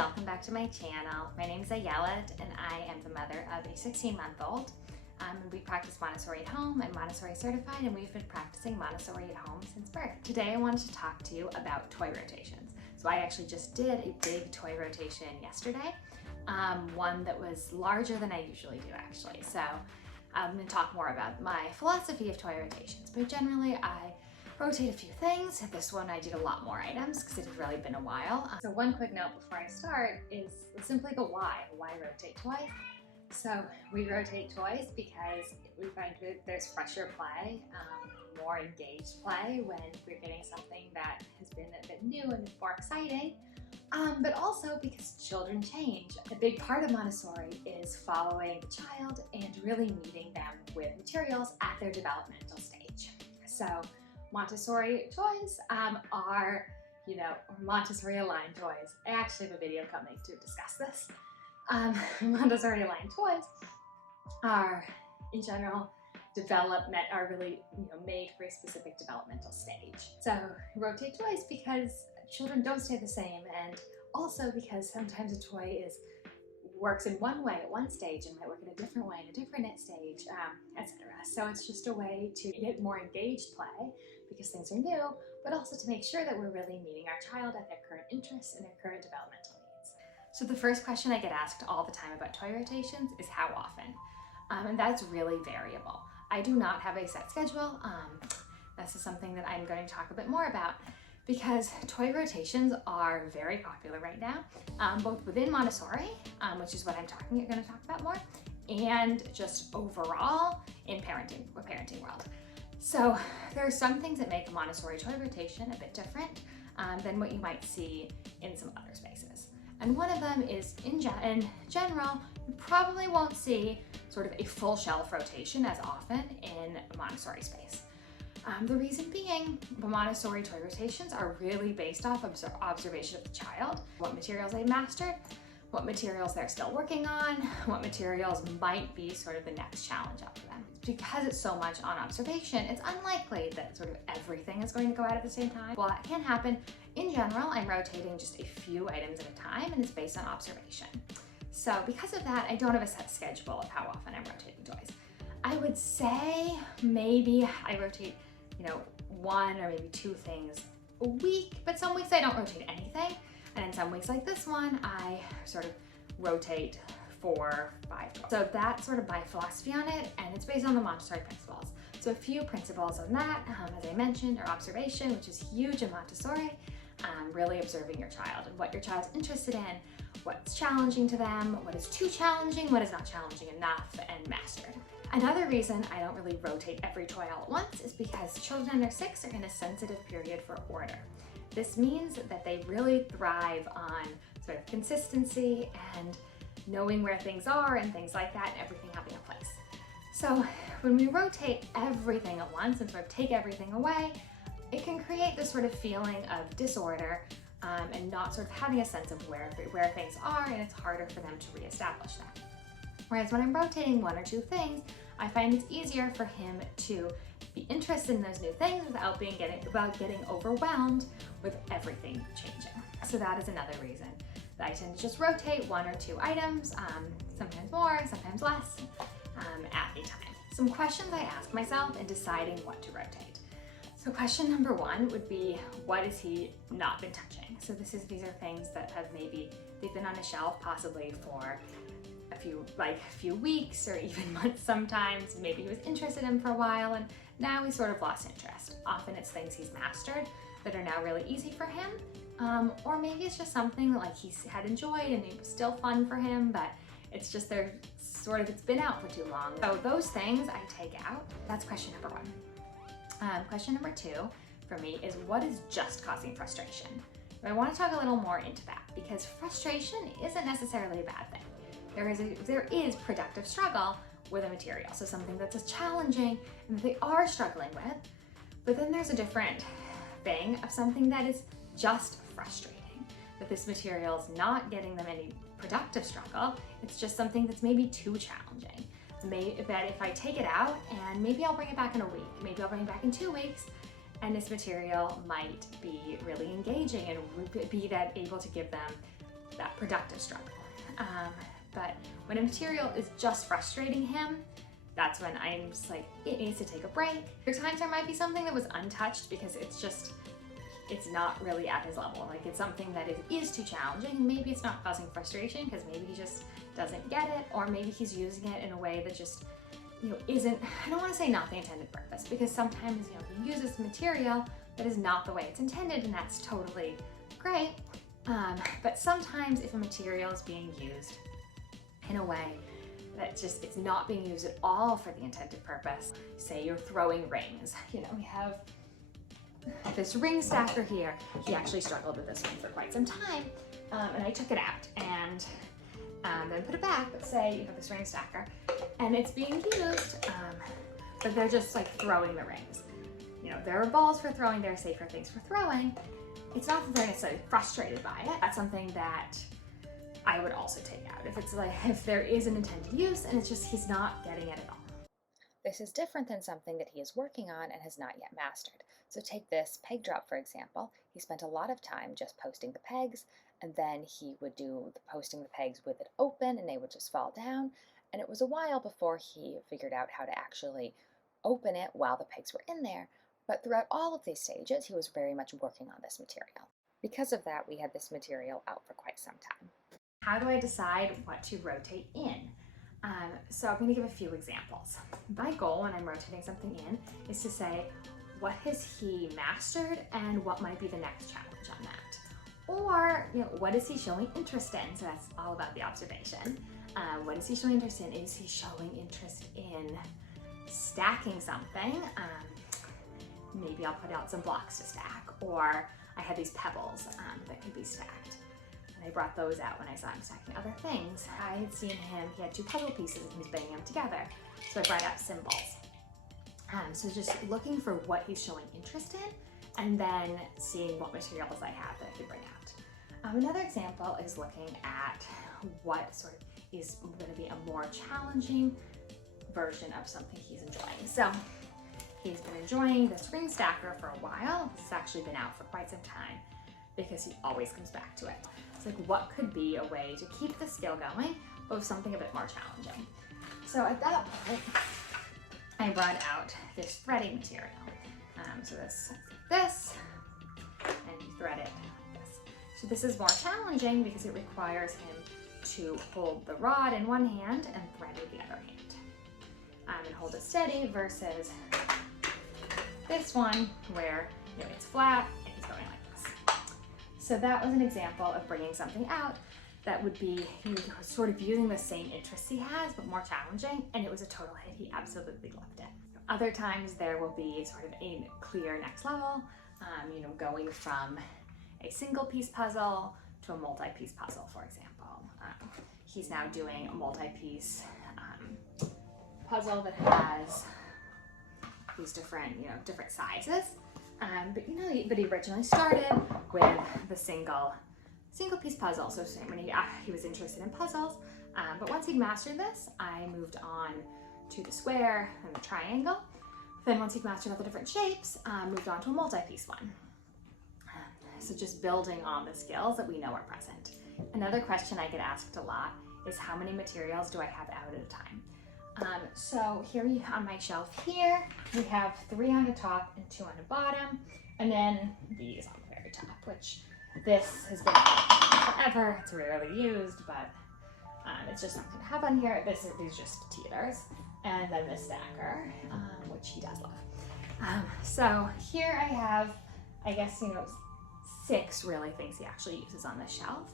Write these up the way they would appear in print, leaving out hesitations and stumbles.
welcome back to my channel. My name is Ayelet and I am the mother of a 16-month-old. We practice Montessori at home. I'm Montessori certified and we've been practicing Montessori at home since birth. Today I wanted to talk to you about toy rotations. So I actually just did a big toy rotation yesterday, one that was larger than I usually do actually. So I'm going to talk more about my philosophy of toy rotations, but generally I rotate a few things. This one I did a lot more items because it had really been a while. So one quick note before I start is simply the why. Why rotate toys? So we rotate toys because we find that there's fresher play, more engaged play when we're getting something that has been a bit new and more exciting, but also because children change. A big part of Montessori is following the child and really meeting them with materials at their developmental stage. So Montessori toys are, Montessori aligned toys. I actually have a video coming to discuss this. Montessori aligned toys are, in general, are really made for a specific developmental stage. So rotate toys because children don't stay the same, and also because sometimes a toy works in one way at one stage and might work in a different way at a different stage, etc. So it's just a way to get more engaged play because things are new, but also to make sure that we're really meeting our child at their current interests and their current developmental needs. So the first question I get asked all the time about toy rotations is how often? And that's really variable. I do not have a set schedule. This is something that I'm going to talk a bit more about because toy rotations are very popular right now, both within Montessori, which is what I'm going to talk about more, and just overall in the parenting world. So there are some things that make a Montessori toy rotation a bit different than what you might see in some other spaces. And one of them is, in general, you probably won't see sort of a full shelf rotation as often in a Montessori space. The reason being, the Montessori toy rotations are really based off observation of the child, what materials they mastered, what materials they're still working on, what materials might be sort of the next challenge up for them. Because it's so much on observation, it's unlikely that sort of everything is going to go out at the same time. Well, that can happen. In general, I'm rotating just a few items at a time and it's based on observation. So because of that, I don't have a set schedule of how often I'm rotating toys. I would say maybe I rotate, one or maybe two things a week, but some weeks I don't rotate anything. And in some weeks like this one, I sort of rotate 4 or 5 toys. So that's sort of my philosophy on it, and it's based on the Montessori principles. So a few principles on that, as I mentioned, are observation, which is huge in Montessori, really observing your child and what your child's interested in, what's challenging to them, what is too challenging, what is not challenging enough, and mastered. Another reason I don't really rotate every toy all at once is because children under 6 are in a sensitive period for order. This means that they really thrive on sort of consistency and knowing where things are and things like that, and everything having a place. So when we rotate everything at once and sort of take everything away, it can create this sort of feeling of disorder and not sort of having a sense of where things are, and it's harder for them to reestablish that. Whereas when I'm rotating 1 or 2 things, I find it's easier for him to be interested in those new things without getting overwhelmed with everything changing. So that is another reason that I tend to just rotate 1 or 2 items, sometimes more, sometimes less, at a time. Some questions I ask myself in deciding what to rotate. So question number 1 would be, what has he not been touching? So these are things that they've been on a shelf possibly for a few weeks or even months sometimes. Maybe he was interested in for a while and now he's sort of lost interest. Often it's things he's mastered that are now really easy for him, or maybe it's just something like he had enjoyed and it was still fun for him, but it's just it's been out for too long. So those things I take out. That's question number 1. Question number 2 for me is, what is just causing frustration? And I want to talk a little more into that because frustration isn't necessarily a bad thing. There is productive struggle with a material, so something that's challenging and that they are struggling with, but then there's a different thing of something that is just frustrating, that this material is not getting them any productive struggle, it's just something that's maybe too challenging. That if I take it out and maybe I'll bring it back in a week, maybe I'll bring it back in 2 weeks, and this material might be really engaging and be able to give them that productive struggle. But when a material is just frustrating him, that's when I'm just like, it needs to take a break. There are times there might be something that was untouched because it's not really at his level. Like it's something that is too challenging. Maybe it's not causing frustration because maybe he just doesn't get it, or maybe he's using it in a way that just, isn't, I don't want to say not the intended purpose, because sometimes, he uses material that is not the way it's intended, and that's totally great. But sometimes if a material is being used in a way that just, it's not being used at all for the intended purpose, say you're throwing rings, we have this ring stacker here. He actually struggled with this one for quite some time, and I took it out and then put it back. But say you have this ring stacker and it's being used, but they're just like throwing the rings. There are balls for throwing, there are safer things for throwing. It's not that they're necessarily frustrated by it. That's something that I would also take out. If there is an intended use and it's just he's not getting it at all. This is different than something that he is working on and has not yet mastered. So take this peg drop, for example. He spent a lot of time just posting the pegs, and then he would do the posting the pegs with it open and they would just fall down. And it was a while before he figured out how to actually open it while the pegs were in there. But throughout all of these stages, he was very much working on this material. Because of that, we had this material out for quite some time. How do I decide what to rotate in? So I'm going to give a few examples. My goal when I'm rotating something in is to say, what has he mastered and what might be the next challenge on that? Or, what is he showing interest in? So that's all about the observation. What is he showing interest in? Is he showing interest in stacking something? Maybe I'll put out some blocks to stack, or I had these pebbles that could be stacked. And I brought those out when I saw him stacking other things. I had seen him, he had two puzzle pieces and he was banging them together. So I brought out symbols. So just looking for what he's showing interest in, and then seeing what materials I have that I could bring out. Another example is looking at what sort of is going to be a more challenging version of something he's enjoying. So he's been enjoying this ring stacker for a while. This has actually been out for quite some time because he always comes back to it. It's like, what could be a way to keep the skill going, but with something a bit more challenging? So at that point, I brought out this threading material. So this, and you thread it like this. So this is more challenging because it requires him to hold the rod in one hand and thread with the other hand. And hold it steady versus this one where it's flat and he's going like this. So that was an example of bringing something out that would be sort of using the same interests he has, but more challenging, and it was a total hit. He absolutely loved it. Other times there will be sort of a clear next level, going from a single piece puzzle to a multi-piece puzzle, for example. He's now doing a multi-piece puzzle that has these different sizes. But he originally started with the single piece puzzle. So when he was interested in puzzles, but once he'd mastered this, I moved on to the square and the triangle. Then once he'd mastered all the different shapes, moved on to a multi-piece one. So just building on the skills that we know are present. Another question I get asked a lot is, how many materials do I have out at a time? So here on my shelf here, we have 3 on the top and 2 on the bottom, and then these on the very top, which this has been forever. It's rarely used, but it's just something to have on here. These are just teeters, and then this stacker, which he does love. So here I have, I guess, 6 really things he actually uses on the shelf.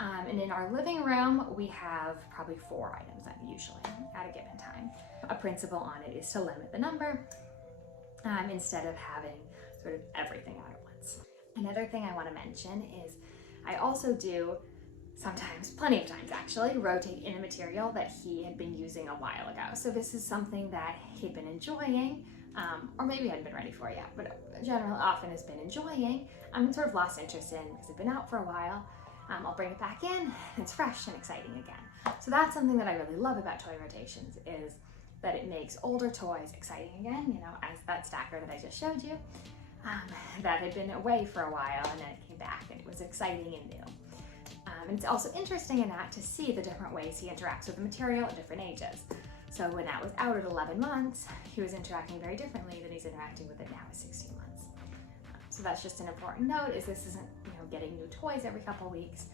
And in our living room, we have probably 4 items usually at a given time. A principle on it is to limit the number instead of having sort of everything out at once. Another thing I want to mention is I also do sometimes, plenty of times actually, rotate in a material that he had been using a while ago. So this is something that he'd been enjoying, or maybe hadn't been ready for yet, but generally often has been enjoying, and sort of lost interest in because it'd been out for a while. I'll bring it back in, and it's fresh and exciting again. So that's something that I really love about toy rotations, is that it makes older toys exciting again, as that stacker that I just showed you, that had been away for a while and then it came back and it was exciting and new. And it's also interesting in that to see the different ways he interacts with the material at different ages. So when Nat was out at 11 months, he was interacting very differently than he's interacting with it now at 16 months. So that's just an important note, is this isn't, getting new toys every couple weeks.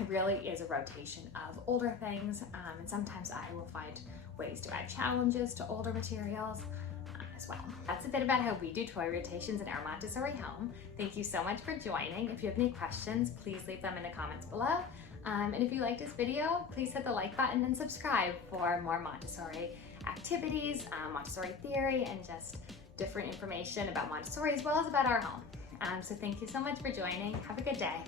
It really is a rotation of older things, and sometimes I will find ways to add challenges to older materials as well. That's a bit about how we do toy rotations in our Montessori home. Thank you so much for joining. If you have any questions, please leave them in the comments below. And if you liked this video, please hit the like button and subscribe for more Montessori activities, Montessori theory, and just different information about Montessori as well as about our home. So thank you so much for joining. Have a good day.